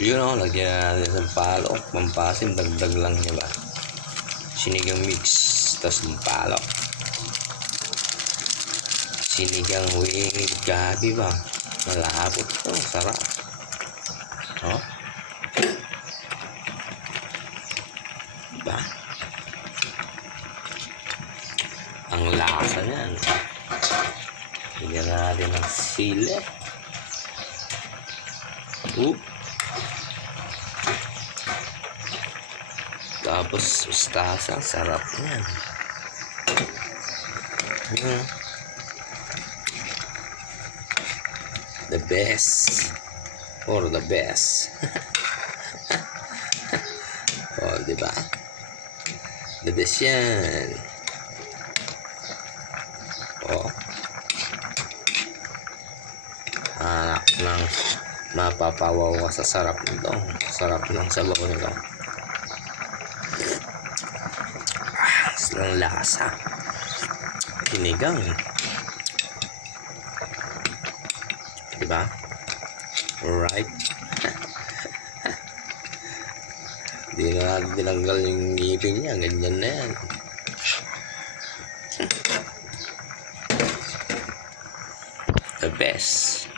Yun o, lagyan natin sa palok. Pampasim, dagdag lang niya ba. Sinigang mix, tapos palok. Sinigang with gabi ba. Malapot to, sarap. Oh. Diba? Ang lasa niyan. Bigyan natin ng sili. Tapos mustasa, sarap niyan. The best. For the best. Oh, diba? The best yan. Oh. Anak ng mapapawaw ka sa sarap nito. Sarap ng sabaw nito. Ang lasa. Sinigang. Diba? Alright. Hindi na natin tinanggal yung ngipin niya. Ganyan na yan. The best.